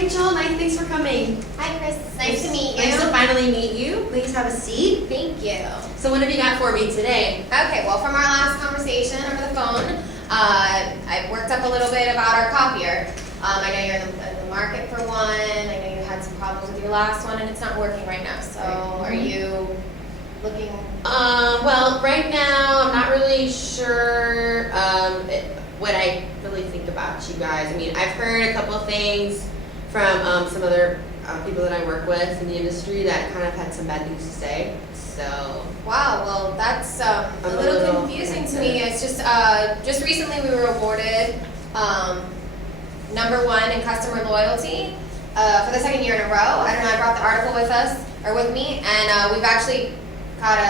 Rachel. Thanks for coming. Hi, Chris. Nice to meet you. Nice to finally meet you. Please have a seat. Thank you. So what have you got for me today? Okay, well, from our last conversation over the phone, I worked up a little bit about our copier. I know you're in the market for one. I know you had some problems with your last one, and it's not working right now. So are you looking? Well, right now I'm not really sure what I really think about you guys. I mean, I've heard a couple of things from some other people that I work with in the industry that kind of had some bad things to say. So. Wow. Well, that's a little confusing to me. It's just recently we were awarded #1 in customer loyalty for the second year in a row. I don't know. I brought the article with me, and we've actually got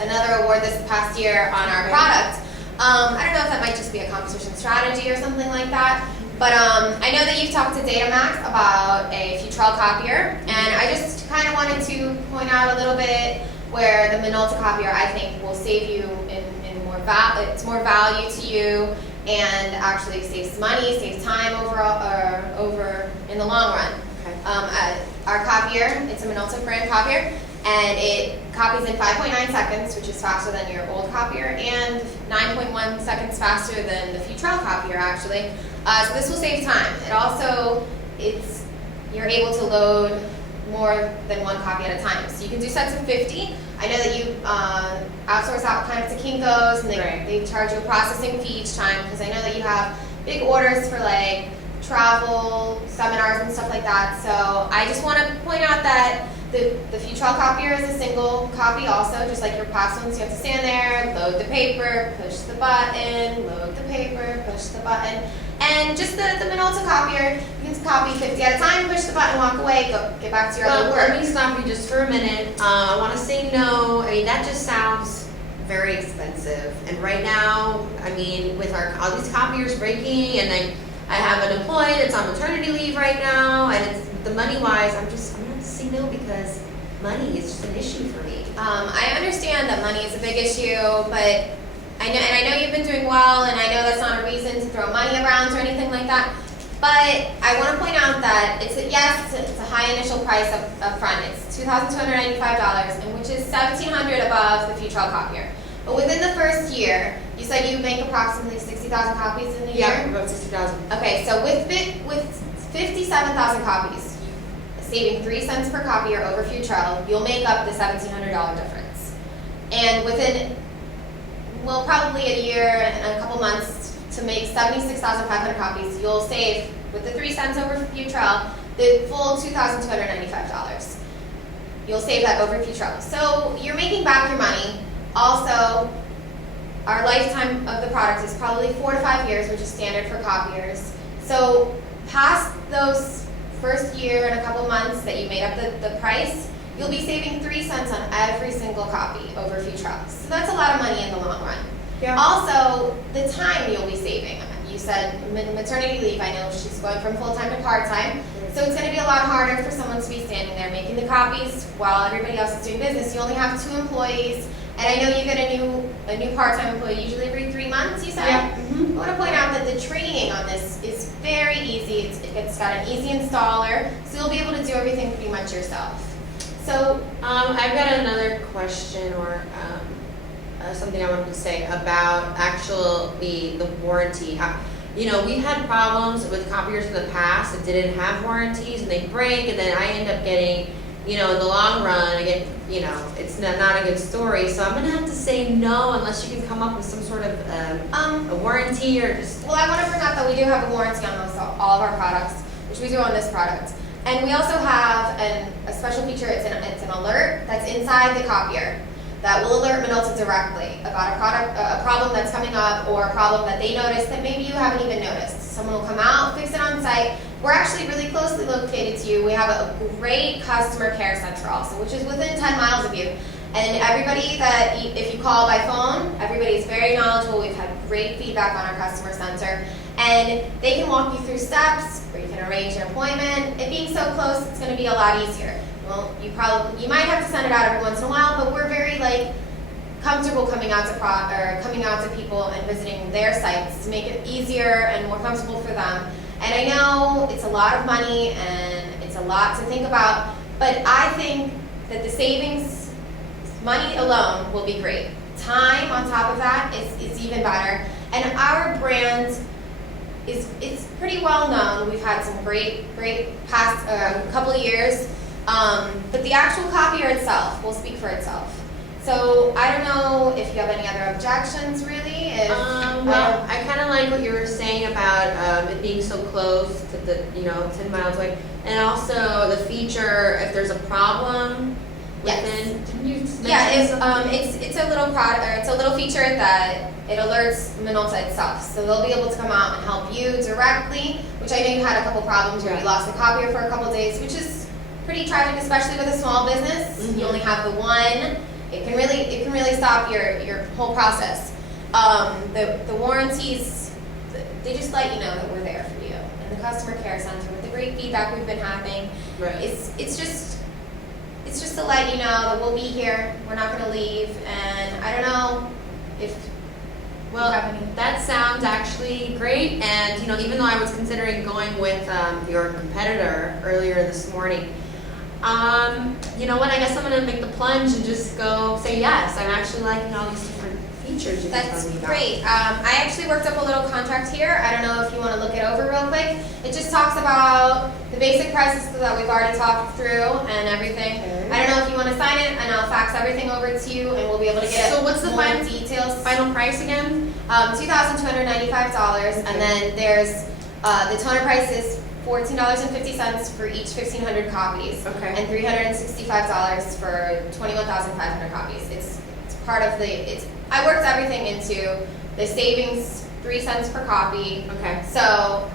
another award this past year on our product. I don't know if that might just be a competition strategy or something like that, but I know that you've talked to Datamax about a Futrell copier, and I just kind of wanted to point out a little bit where the Minolta copier, I think, will save you in more value. It's more value to you, and actually saves money, saves time over in the long run. Okay. Our copier, it's a Minolta brand copier, and it copies in 5.9 seconds, which is faster than your old copier, and 9.1 seconds faster than the Futrell copier, actually. So this will save time. It also, you're able to load more than one copy at a time. So you can do sets of 50. I know that you outsource out kind of to Kinko's, and they charge you a processing fee each time, because I know that you have big orders for like travel, seminars, and stuff like that. So I just want to point out that the Futrell copier is a single copy also, just like your past ones. You have to stand there, load the paper, push the button, load the paper, push the button. And just the Minolta copier, you can copy 50 at a time, push the button, walk away, get back to your other work. Let me stop you just for a minute. I want to say no. I mean, that just sounds very expensive. And right now, I mean, with all these copiers breaking, and I have an employee that's on maternity leave right now, and it's the money-wise, I'm gonna have to say no because money is just an issue for me. I understand that money is a big issue, but I know you've been doing well, and I know that's not a reason to throw money around or anything like that. But I want to point out that it's a high initial price up front. It's $2,295, and which is $1,700 above the Futrell copier. But within the first year, you said you make approximately 60,000 copies in a year? Yeah, about 60,000. Okay, so with 57,000 copies, saving 3 cents per copy or over Futrell, you'll make up the $1,700 difference. And within, well, probably a year and a couple months to make 76,500 copies, you'll save, with the 3 cents over Futrell, the full $2,295. You'll save that over Futrell. So you're making back your money. Also, our lifetime of the product is probably 4 to 5 years, which is standard for copiers. So past those first year and a couple months that you made up the price, you'll be saving 3 cents on every single copy over Futrell. So that's a lot of money in the long run. Yeah. Also, the time you'll be saving. You said maternity leave. I know she's going from full-time to part-time. So it's going to be a lot harder for someone to be standing there making the copies while everybody else is doing business. You only have 2 employees. And I know you get a new part-time employee usually every 3 months, you said? Yeah. I want to point out that the training on this is very easy. It's got an easy installer, so you'll be able to do everything pretty much yourself. So I've got another question or something I wanted to say about the warranty. You know, we've had problems with copiers in the past that didn't have warranties, and they break, and then I end up getting, you know, in the long run, I get, you know, it's not a good story. So I'm going to have to say no unless you can come up with some sort of a warranty or just... Well, I want to bring up that we do have a warranty on all of our products, which we do on this product. And we also have a special feature. It's an alert that's inside the copier that will alert Minolta directly about a problem that's coming up, or a problem that they noticed that maybe you haven't even noticed. Someone will come out, fix it on site. We're actually really closely located to you. We have a great customer care center also, which is within 10 miles of you. And everybody if you call by phone, everybody is very knowledgeable. We've had great feedback on our customer center. And they can walk you through steps, or you can arrange an appointment. It being so close, it's going to be a lot easier. Well, you might have to send it out every once in a while, but we're very comfortable coming out to people and visiting their sites to make it easier and more comfortable for them. And I know it's a lot of money and it's a lot to think about, but I think that the savings, money alone will be great. Time on top of that is even better. And our brand it's pretty well known. We've had some great past couple of years, but the actual copier itself will speak for itself. So I don't know if you have any other objections, really. Well, I kind of like what you were saying about it being so close to the 10 miles away, and also the feature if there's a problem within. Yes. Didn't you mention Yeah, something? it's a little product, or it's a little feature that it alerts Minolta itself. So they'll be able to come out and help you directly, which I know you had a couple problems where you lost the copier for a couple days, which is pretty tragic, especially with a small business. Mhm. You only have the one. It can really stop your whole process. The warranties, they just let you know that we're there for you. And the customer care center with the great feedback we've been having, Right. it's just to let you know that we'll be here. We're not going to leave, and I don't know if Well, you have any. that sounds actually great, and even though I was considering going with your competitor earlier this morning, you know what? I guess I'm gonna make the plunge and just go say yes. I'm actually liking all these different features you've been That's telling me about. great. I actually worked up a little contract here. I don't know if you want to look it over real quick. It just talks about the basic prices that we've already talked through and everything. Okay. I don't know if you want to sign it, and I'll fax everything over to you, and we'll be able to get So what's the more final- details. Final price again? $2,295, Okay. and then there's the toner price is $14.50 for each 1,500 copies, Okay. and $365 for 21,500 copies. It's part of I worked everything into the savings, 3 cents per copy. Okay. So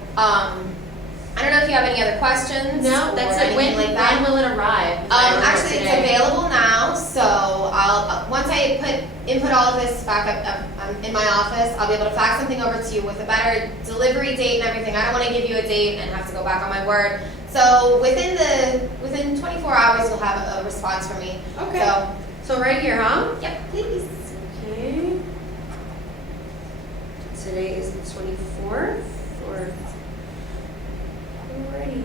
I don't know if you have any other questions. No, that's or it. anything like that. When will it arrive? If I order Actually, it's today? available now. So I'll once I input all of this back up in my office, I'll be able to fax something over to you with a better delivery date and everything. I don't want to give you a date and have to go back on my word. So within 24 hours, you'll have a response from me. Okay. So So right here, huh? yep, please. Okay. Today is the 24th, or alrighty.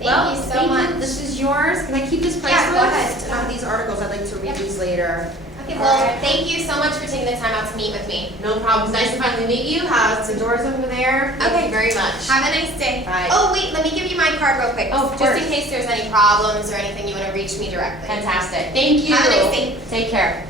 Thank you so much. This is yours. Can I keep this price Yeah, go list? ahead. I have these articles. I'd like to read Yep. these later. Okay, well, Alright. thank you so much for taking the time out to meet with me. No problem. It's nice to finally meet you. How's the doors over there? Thank Okay. you very much. Have a nice day. Bye. Oh, wait, let me give you my card real quick. Oh, of just in course. case there's any problems or anything you want to reach me directly. Fantastic. Thank you. Have a nice day. Take care.